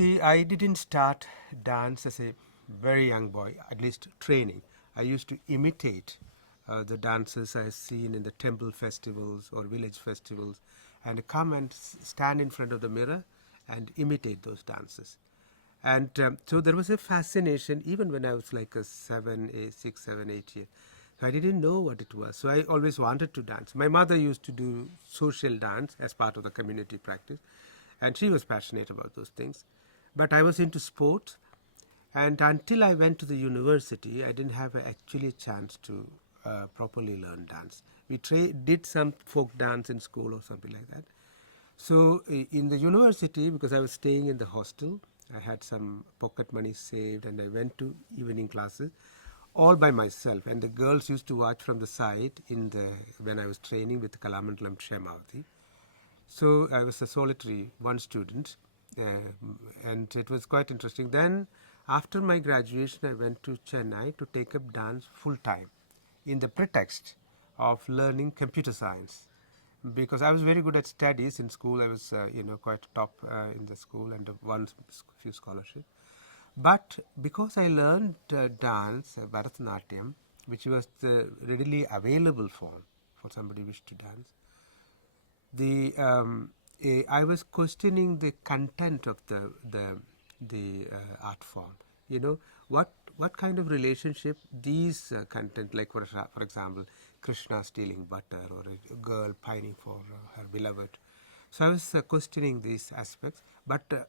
See, I didn't start dance as a very young boy, at least training. I used to imitate the dances I've seen in the temple festivals or village festivals and come and stand in front of the mirror and imitate those dances. And so there was a fascination even when I was like a 6, 7, 8 years. So I didn't know what it was. So I always wanted to dance. My mother used to do social dance as part of the community practice, and she was passionate about those things. But I was into sports, and until I went to the university, I didn't have actually a chance to properly learn dance. We did some folk dance in school or something like that. So in the university, because I was staying in the hostel, I had some pocket money saved, and I went to evening classes all by myself. And the girls used to watch from the side when I was training with Kalamandalam Shemavati. So I was a solitary one student, and it was quite interesting. Then, after my graduation, I went to Chennai to take up dance full time, in the pretext of learning computer science, because I was very good at studies in school. I was, quite top in the school and won few scholarships. But because I learned dance, Bharatanatyam, which was the readily available form for somebody who wished to dance, I was questioning the content of the art form. What kind of relationship these content, like for example, Krishna stealing butter or a girl pining for her beloved. So I was questioning these aspects, but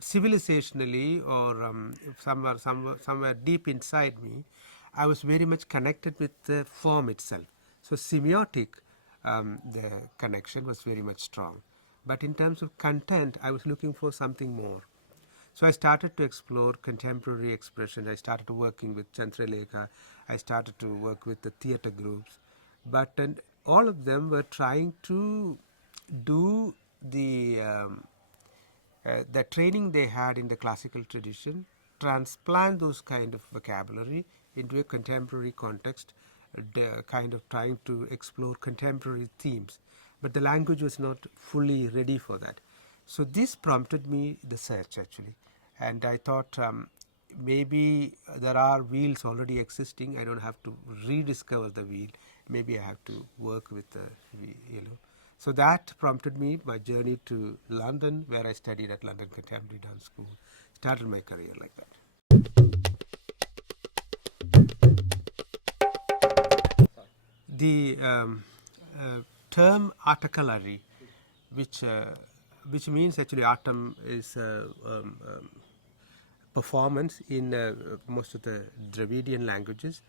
civilizationally or somewhere deep inside me, I was very much connected with the form itself. So semiotic, the connection was very much strong. But in terms of content, I was looking for something more. So I started to explore contemporary expression. I started working with Chandralekha. I started to work with the theatre groups. But all of them were trying to do the training they had in the classical tradition, transplant those kind of vocabulary into a contemporary context, kind of trying to explore contemporary themes. But the language was not fully ready for that. So this prompted me the search actually. And I thought maybe there are wheels already existing. I don't have to rediscover the wheel. Maybe I have to work with the wheel. So that prompted me my journey to London, where I studied at London Contemporary Dance School. Started my career like that. The term artakalari, which means actually autumn is performance in most of the Dravidian languages,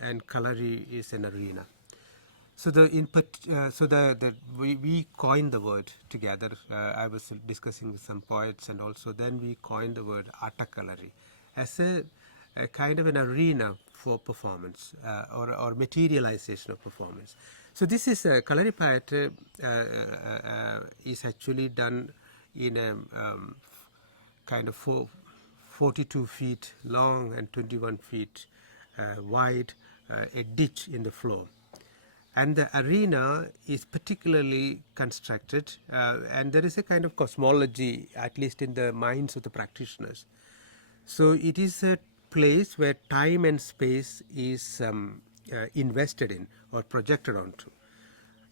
and kalari is an arena. So we coined the word together. I was discussing with some poets, and also then we coined the word Attakalari as a kind of an arena for performance or materialization of performance. So this is Kalaripayattu is actually done in a kind of 42 feet long and 21 feet wide, a ditch in the floor. And the arena is particularly constructed, and there is a kind of cosmology, at least in the minds of the practitioners. So it is a place where time and space is invested in or projected onto.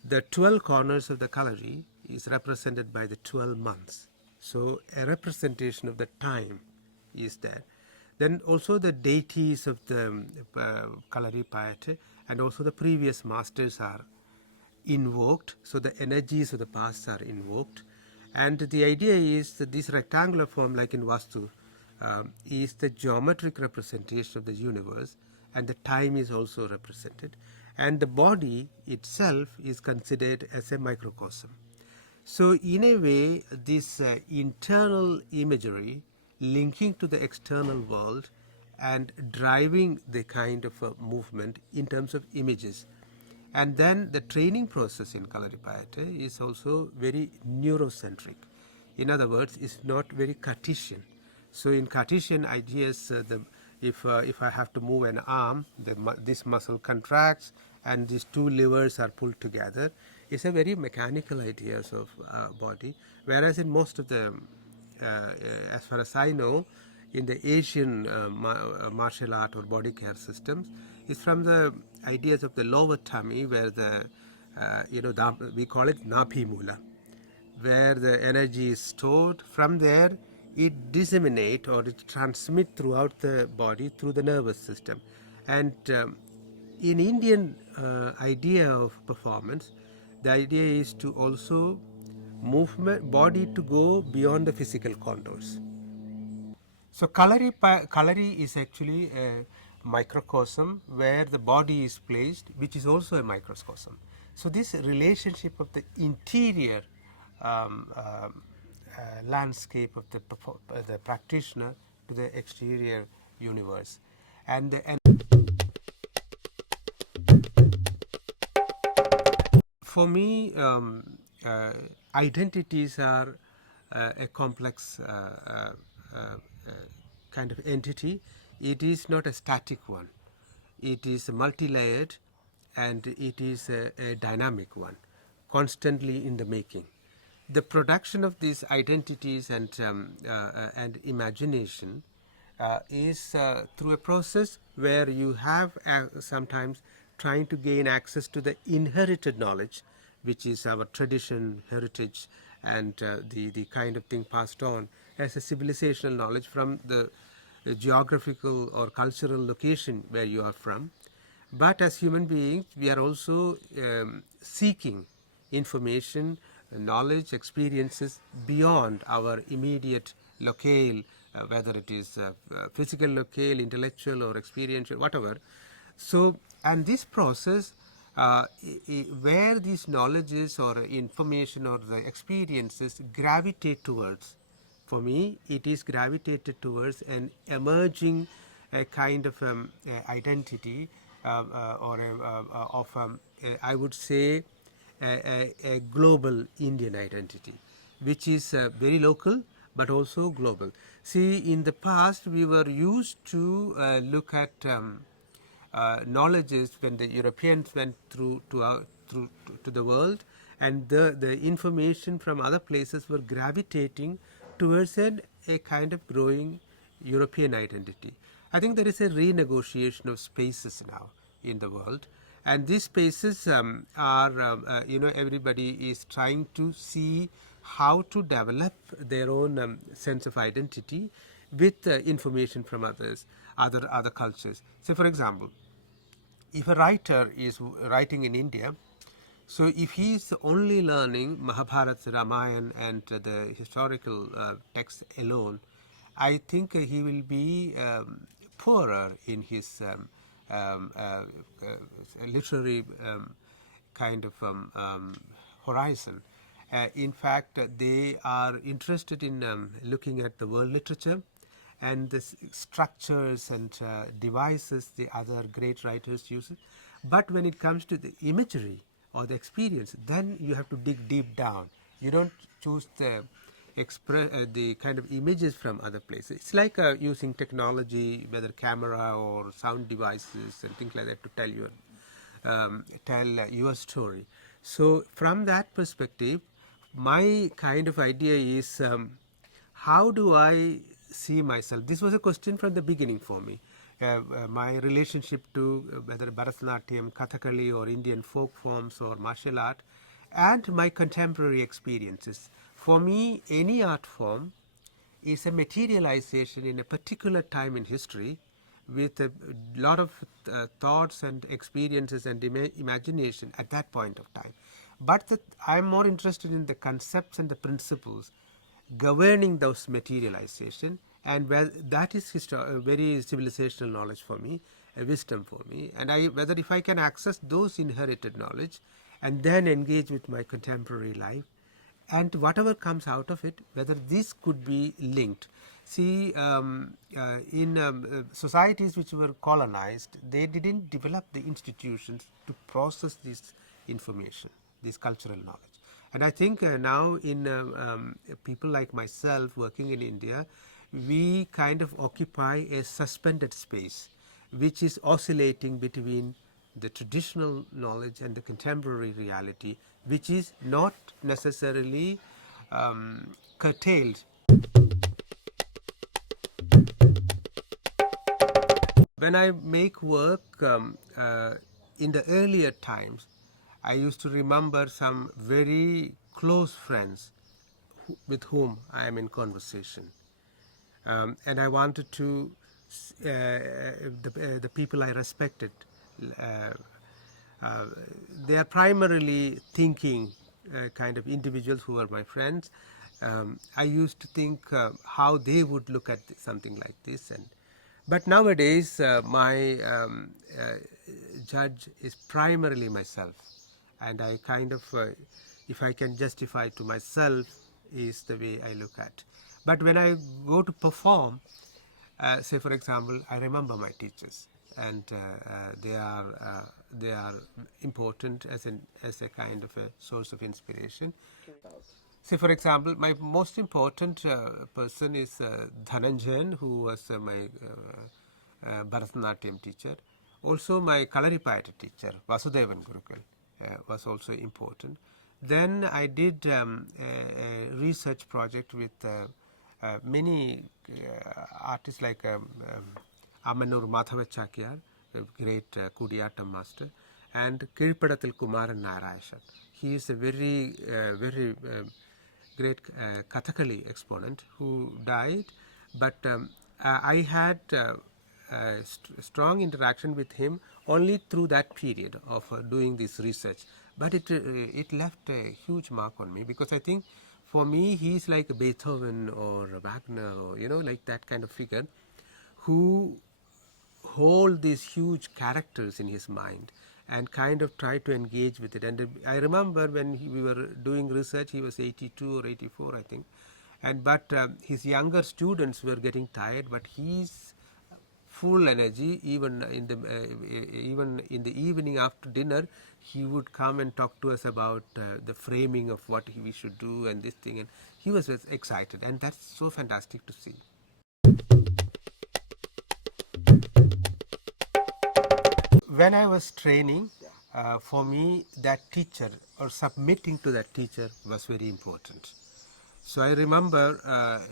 The 12 corners of the Kalari is represented by the 12 months. So a representation of the time is there. Then also the deities of the Kalaripayattu and also the previous masters are invoked. So the energies of the past are invoked. And the idea is that this rectangular form, like in Vastu, is the geometric representation of the universe, and the time is also represented. And the body itself is considered as a microcosm. So in a way, this internal imagery linking to the external world and driving the kind of movement in terms of images. And then the training process in Kalaripayattu is also very neurocentric. In other words, it's not very Cartesian. So in Cartesian ideas, if I have to move an arm, this muscle contracts and these two levers are pulled together. It's a very mechanical ideas of body, whereas in most of the as far as I know, in the Asian martial art or body care systems, is from the ideas of the lower tummy, where the we call it Napi Mula, where the energy is stored. From there, it disseminate or it transmit throughout the body through the nervous system. And in Indian idea of performance, the idea is to also movement body to go beyond the physical contours. So Kalari is actually a microcosm where the body is placed, which is also a microcosm. So this relationship of the interior landscape of the practitioner to the exterior universe, and for me, identities are a complex kind of entity. It is not a static one. It is multi-layered, and it is a dynamic one, constantly in the making. The production of these identities and imagination is through a process where you have sometimes trying to gain access to the inherited knowledge, which is our tradition, heritage, and the kind of thing passed on as a civilizational knowledge from the geographical or cultural location where you are from. But as human beings, we are also seeking information, knowledge, experiences beyond our immediate locale, whether it is physical locale, intellectual, or experiential, whatever. So, and this process, where these knowledges or information or the experiences gravitate towards, for me, it is gravitated towards an emerging kind of identity I would say, a global Indian identity, which is very local but also global. See, in the past, we were used to look at knowledges when the Europeans went through to the world, and the information from other places were gravitating towards a kind of growing European identity. I think there is a renegotiation of spaces now in the world, and these spaces are, everybody is trying to see how to develop their own sense of identity with information from other cultures. So, for example, if a writer is writing in India, so if he is only learning Mahabharata, Ramayana, and the historical texts alone, I think he will be poorer in his literary kind of horizon. In fact, they are interested in looking at the world literature and the structures and devices the other great writers use. But when it comes to the imagery or the experience, then you have to dig deep down. You don't choose the kind of images from other places. It's like using technology, whether camera or sound devices and things like that, to tell your story. So from that perspective, my kind of idea is, how do I see myself? This was a question from the beginning for me. My relationship to whether Bharatanatyam, Kathakali, or Indian folk forms or martial art, and my contemporary experiences. For me, any art form is a materialization in a particular time in history with a lot of thoughts and experiences and imagination at that point of time. But I'm more interested in the concepts and the principles governing those materialization, and that is very civilizational knowledge for me, a wisdom for me, and whether if I can access those inherited knowledge and then engage with my contemporary life, and whatever comes out of it, whether this could be linked. See, in societies which were colonized, they didn't develop the institutions to process this information, this cultural knowledge. And I think now in people like myself working in India, we kind of occupy a suspended space which is oscillating between the traditional knowledge and the contemporary reality, which is not necessarily curtailed. When I make work in the earlier times, I used to remember some very close friends with whom I am in conversation. And I wanted to, the people I respected, uh, uh, they are primarily thinking kind of individuals who are my friends. I used to think how they would look at something like this, and but nowadays my judge is primarily myself, and I kind of, if I can justify to myself, is the way I look at. But when I go to perform, say for example, I remember my teachers, and they are important as a kind of a source of inspiration. Say for example, my most important person is Dhananjayan, who was my Bharatanatyam teacher. Also, my Kalaripayattu teacher, Vasudevan Gurukul, was also important. Then I did a research project with many artists like Amanur Madhava Chakyar, a great Kudiyattam master, and Kirpadathil Kumaran Narayashan. He is a very great Kathakali exponent who died, but I had strong interaction with him only through that period of doing this research. But it left a huge mark on me, because I think for me he's like Beethoven or Wagner, or like that kind of figure who hold these huge characters in his mind and kind of try to engage with it. And I remember when we were doing research, he was 82 or 84, I think. And but his younger students were getting tired, but he's full energy. Even in the evening after dinner, he would come and talk to us about the framing of what we should do and this thing, and he was excited, and that's so fantastic to see. When I was training, for me, that teacher or submitting to that teacher was very important. So I remember,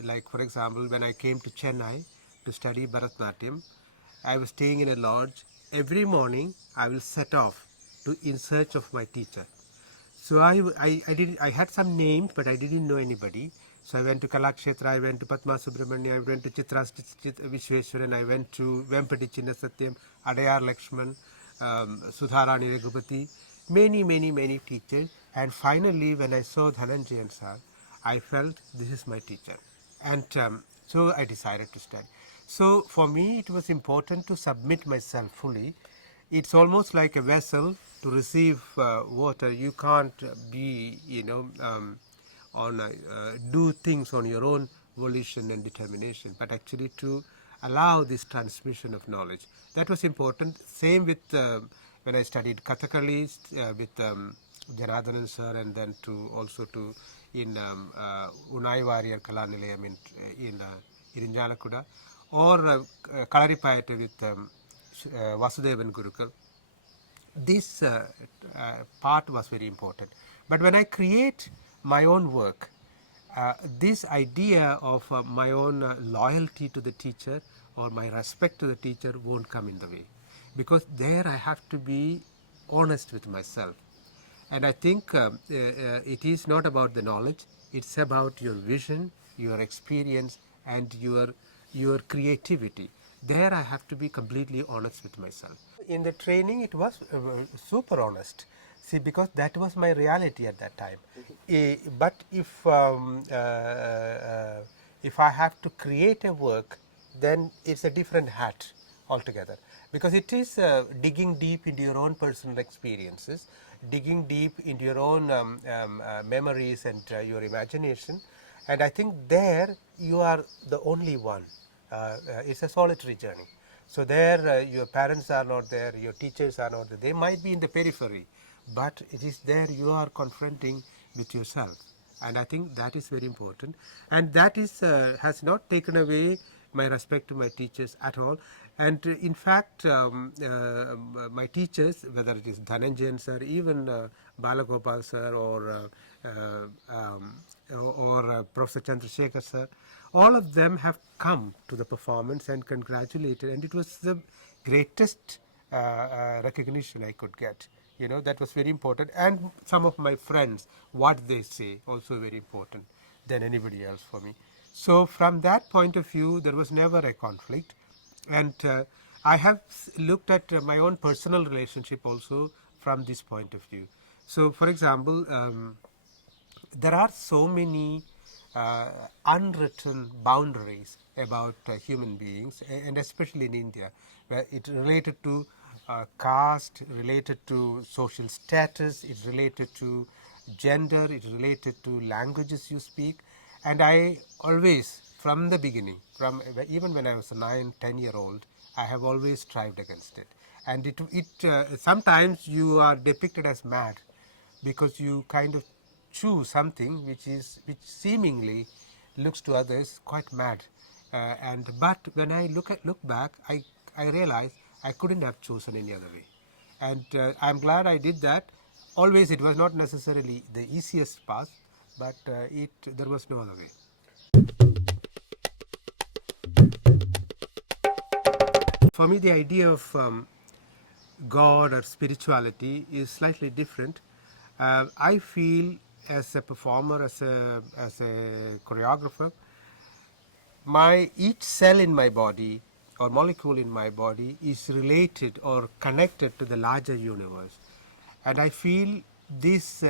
like for example, when I came to Chennai to study Bharatanatyam, I was staying in a lodge. Every morning, I will set off in search of my teacher. So I had some names, but I didn't know anybody. So I went to Kalakshetra, I went to Padma Subramanya, I went to Chitra Vishweshwaran, I went to Vempati Chinnasatyam, Adayar Lakshman, Sudharani Raghupati, many teachers. And finally, when I saw Dhananjayan sir, I felt this is my teacher. And so I decided to study. So for me, it was important to submit myself fully. It's almost like a vessel to receive water. You can't be, do things on your own volition and determination, but actually to allow this transmission of knowledge. That was important. Same with when I studied Kathakali with Janardhanan sir, and then also in Unai Warrior Kala Nilayam in Irinjalakuda, or Kalaripayattu with Vasudevan Gurukul. This part was very important. But when I create my own work, this idea of my own loyalty to the teacher or my respect to the teacher won't come in the way, because there I have to be honest with myself. And I think it is not about the knowledge, it's about your vision, your experience, and your creativity. There I have to be completely honest with myself. In the training, it was super honest. See, because that was my reality at that time. But if I have to create a work, then it's a different hat altogether, because it is digging deep into your own personal experiences, digging deep into your own memories and your imagination. And I think there you are the only one. It's a solitary journey. So there your parents are not there, your teachers are not there. They might be in the periphery, but it is there you are confronting with yourself. And I think that is very important. And that is has not taken away my respect to my teachers at all. And in fact, my teachers, whether it is Dhananjayan sir, even Balagopal sir, or Professor Chandrasekhar sir, all of them have come to the performance and congratulated. And it was the greatest recognition I could get. That was very important. And some of my friends, what they say, also very important than anybody else for me. So from that point of view, there was never a conflict. And I have looked at my own personal relationship also from this point of view. So, for example, there are so many uh, unwritten boundaries about human beings, and especially in India, where it related to caste, related to social status, it's related to gender, it's related to languages you speak. And I always, from the beginning, from even when I was a 9, 10-year-old, I have always strived against it. And sometimes you are depicted as mad because you kind of choose something which seemingly looks to others quite mad. But when I look back, I realize I couldn't have chosen any other way. And I'm glad I did that. Always it was not necessarily the easiest path, but there was no other way. For me, the idea of God or spirituality is slightly different. I feel as a performer, as a choreographer, each cell in my body or molecule in my body is related or connected to the larger universe. And I feel this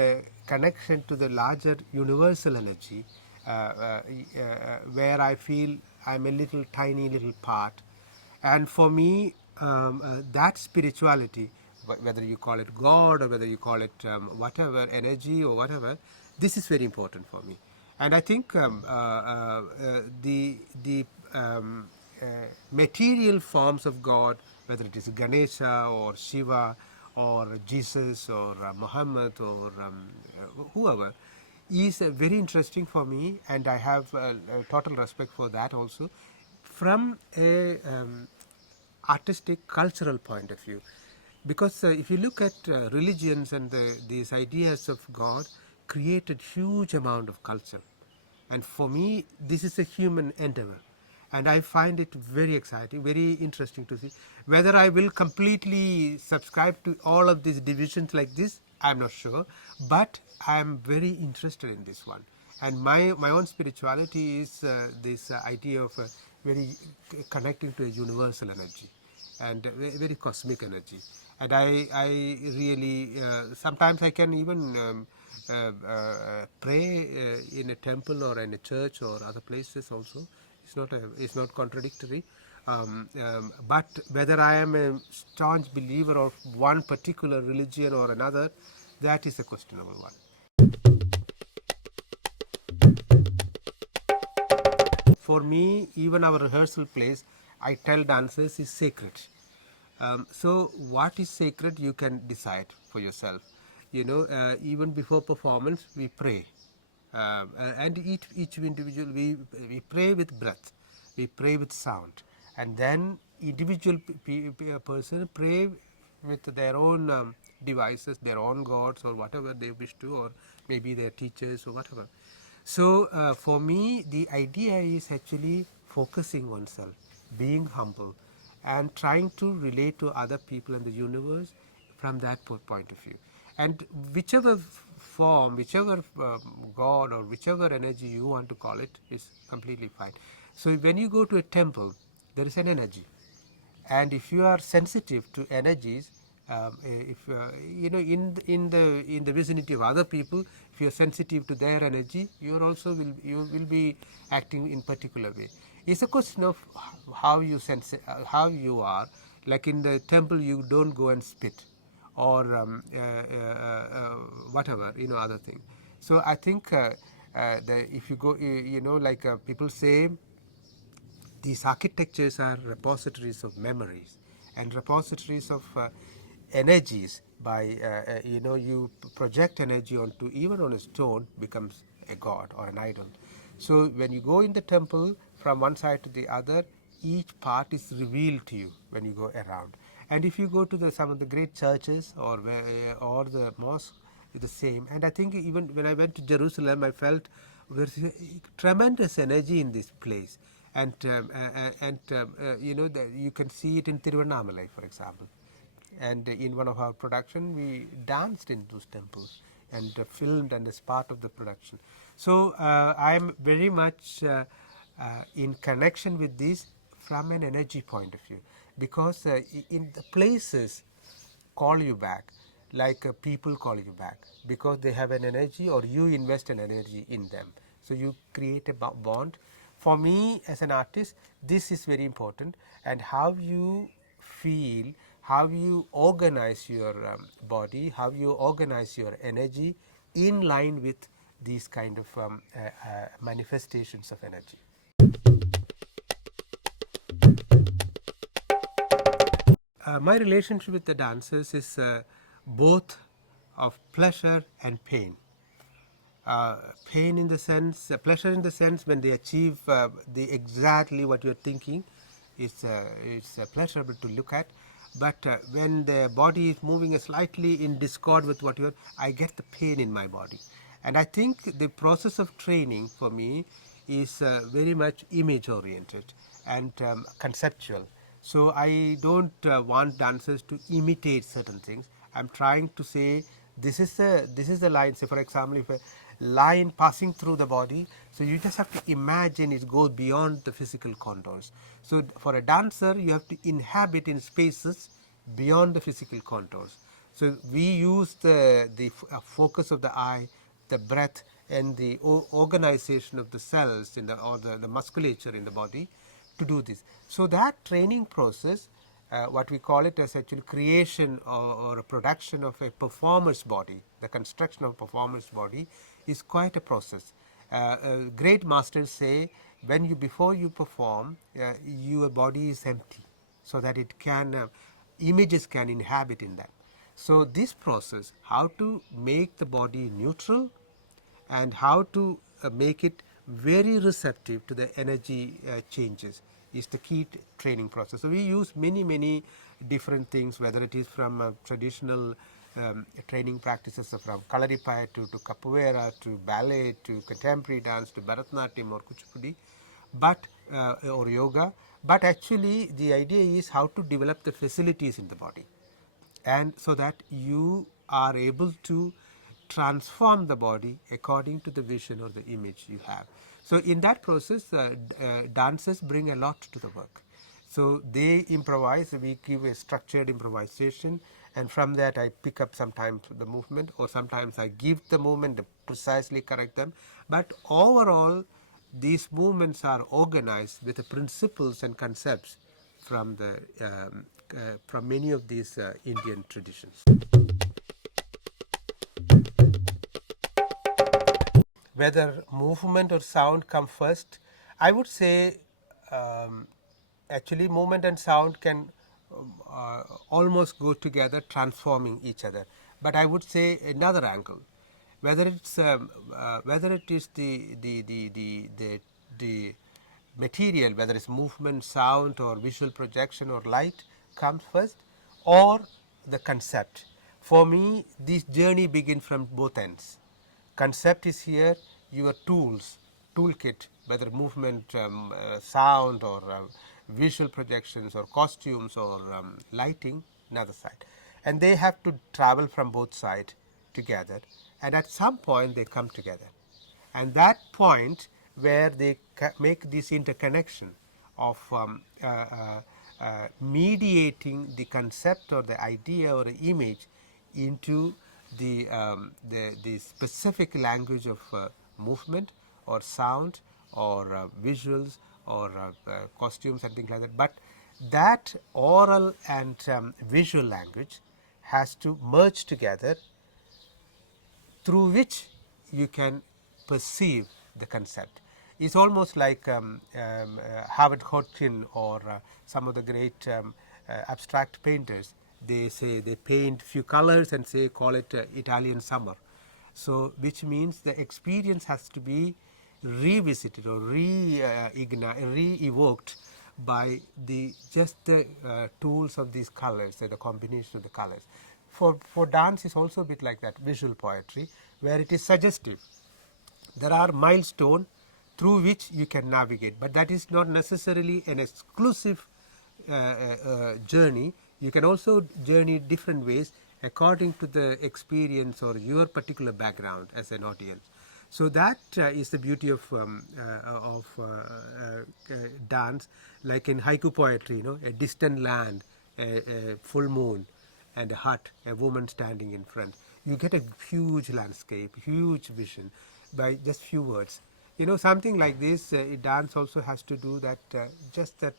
connection to the larger universal energy, where I feel I'm a little tiny little part. And for me, that spirituality, whether you call it God or whether you call it whatever, energy or whatever, this is very important for me. And I think the material forms of God, whether it is Ganesha or Shiva or Jesus or Muhammad or whoever, is very interesting for me, and I have total respect for that also. From a artistic, cultural point of view. Because if you look at religions and these ideas of God, created huge amount of culture. And for me, this is a human endeavor. And I find it very exciting, very interesting to see. Whether I will completely subscribe to all of these divisions like this, I'm not sure. But I'm very interested in this one. And my own spirituality is this idea of very connecting to a universal energy and very cosmic energy. And I really, sometimes I can even pray in a temple or in a church or other places also. It's not contradictory. But whether I am a staunch believer of one particular religion or another, that is a questionable one. For me, even our rehearsal place, I tell dancers, is sacred. So what is sacred, you can decide for yourself. Even before performance, we pray. And each individual, we pray with breath, we pray with sound. And then individual person pray with their own devices, their own gods or whatever they wish to, or maybe their teachers or whatever. So for me, the idea is actually focusing oneself, being humble, and trying to relate to other people in the universe from that point of view. And whichever form, whichever God or whichever energy you want to call it is completely fine. So when you go to a temple, there is an energy. And if you are sensitive to energies, if in the vicinity of other people, if you are sensitive to their energy, you will be acting in particular way. It's a question of how you how you are. Like in the temple, you don't go and spit or whatever, other thing. So I think if you go, like people say, these architectures are repositories of memories and repositories of energies. By you project energy onto, even on a stone, becomes a god or an idol. So when you go in the temple from one side to the other, each part is revealed to you when you go around. And if you go to some of the great churches or the mosque, the same. And I think even when I went to Jerusalem, I felt there's a tremendous energy in this place. You can see it in Tiruvannamalai, for example. And in one of our production, we danced in those temples and filmed and as part of the production. So I'm very much in connection with this from an energy point of view, because in the places call you back, like people call you back because they have an energy, or you invest an energy in them. So you create a bond. For me as an artist, this is very important, and how you feel, how you organize your body, how you organize your energy in line with these kind of manifestations of energy. My relationship with the dancers is both of pleasure and pain. Pain in the sense, pleasure in the sense when they achieve the exactly what you're thinking, it's pleasurable to look at. But when the body is moving slightly in discord with what you're, I get the pain in my body. And I think the process of training for me is very much image oriented and conceptual. So I don't want dancers to imitate certain things. I'm trying to say this is the line. Say for example, if a line passing through the body, so you just have to imagine it goes beyond the physical contours. So for a dancer, you have to inhabit in spaces beyond the physical contours. So we use the focus of the eye, the breath, and the organization of the cells in the, or the musculature in the body to do this. So that training process, what we call it as actual creation or a production of a performer's body, the construction of a performer's body is quite a process. Great masters say when you, before you perform, your body is empty so that it can, images can inhabit in that. So this process, how to make the body neutral and how to make it very receptive to the energy changes is the key training process. So we use many different things, whether it is from traditional training practices from Kalaripayattu to Capoeira to ballet to contemporary dance to Bharatanatyam or Kuchipudi, but or yoga. But actually the idea is how to develop the facilities in the body, and so that you are able to transform the body according to the vision or the image you have. So in that process, dancers bring a lot to the work. So they improvise, we give a structured improvisation, and from that I pick up sometimes the movement, or sometimes I give the movement, precisely correct them. But overall, these movements are organized with the principles and concepts from the from many of these Indian traditions. Whether movement or sound come first, I would say actually movement and sound can almost go together, transforming each other. But I would say another angle, whether it's whether it is the material, whether it's movement, sound, or visual projection or light comes first, or the concept. For me, this journey begins from both ends. Concept is here, your tools, toolkit, whether movement, sound, or visual projections, or costumes, or lighting, another side. And they have to travel from both sides together, and at some point they come together. And that point where they make this interconnection of mediating the concept or the idea or the image into the specific language of movement or sound or visuals or costumes and things like that. But that oral and visual language has to merge together, through which you can perceive the concept. It's almost like Howard Hodgkin or some of the great abstract painters. They say they paint few colors and say call it Italian summer. So which means the experience has to be revisited or re-evoked by the just the tools of these colors, the combination of the colors. For dance is also a bit like that, visual poetry, where it is suggestive. There are milestones through which you can navigate. But that is not necessarily an exclusive journey. You can also journey different ways according to the experience or your particular background as an audience. So that is the beauty of dance. Like in haiku poetry, a distant land, a full moon, and a hut, a woman standing in front. You get a huge landscape, huge vision by just few words. Something like this, dance also has to do that, just that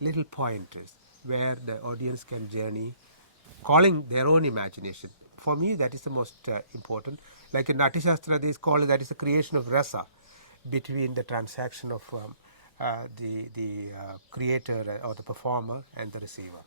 little pointers where the audience can journey, calling their own imagination. For me, that is the most important. Like in Natyashastra, they call it that is the creation of rasa between the transaction of the creator or the performer and the receiver.